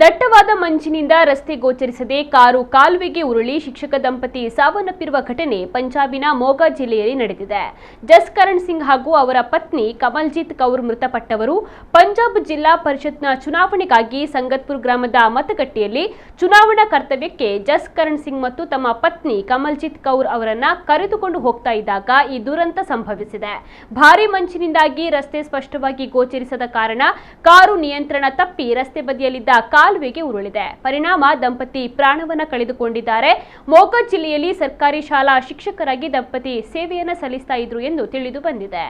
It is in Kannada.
ದಟ್ಟವಾದ ಮಂಜಿನಿಂದ ರಸ್ತೆ ಗೋಚರಿಸದೆ ಕಾರು ಕಾಲುವೆಗೆ ಉರುಳಿ ಶಿಕ್ಷಕ ದಂಪತಿ ಸಾವನ್ನಪ್ಪಿರುವ ಘಟನೆ ಪಂಜಾಬಿನ ಮೋಗಾ ಜಿಲ್ಲೆಯಲ್ಲಿ ನಡೆದಿದೆ. ಜಸ್ಕರಣ್ ಸಿಂಗ್ ಹಾಗೂ ಅವರ ಪತ್ನಿ ಕಮಲ್ಜಿತ್ ಕೌರ್ ಮೃತಪಟ್ಟವರು ಪಂಜಾಬ್ ಜಿಲ್ಲಾ ಪರಿಷತ್ನ ಚುನಾವಣೆಗಾಗಿ ಸಂಗತ್ಪುರ್ ಗ್ರಾಮದ ಮತಗಟ್ಟೆಯಲ್ಲಿ ಚುನಾವಣಾ ಕರ್ತವ್ಯಕ್ಕೆ ಜಸ್ಕರಣ್ ಸಿಂಗ್ ಮತ್ತು ತಮ್ಮ ಪತ್ನಿ ಕಮಲ್ಜಿತ್ ಕೌರ್ ಅವರನ್ನ ಕರೆದುಕೊಂಡು ಹೋಗ್ತಾ ಇದ್ದಾಗ ಈ ದುರಂತ ಸಂಭವಿಸಿದೆ. ಭಾರೀ ಮಂಜಿನಿಂದಾಗಿ ರಸ್ತೆ ಸ್ಪಷ್ಟವಾಗಿ ಗೋಚರಿಸದ ಕಾರಣ ಕಾರು ನಿಯಂತ್ರಣ ತಪ್ಪಿ ರಸ್ತೆ ಬದಿಯಲ್ಲಿದ್ದ ಕಾಲುವೆಗೆ ಉರುಳಿದೆ. ಪರಿಣಾಮ ದಂಪತಿ ಪ್ರಾಣವನ್ನ ಕಳೆದುಕೊಂಡಿದ್ದಾರೆ. ಮೋಗಾ ಜಿಲ್ಲೆಯಲ್ಲಿ ಸರ್ಕಾರಿ ಶಾಲಾ ಶಿಕ್ಷಕರಾಗಿ ದಂಪತಿ ಸೇವೆಯನ್ನ ಸಲ್ಲಿಸ್ತಾ ಇದ್ರು ಎಂದು ತಿಳಿದು ಬಂದಿದೆ.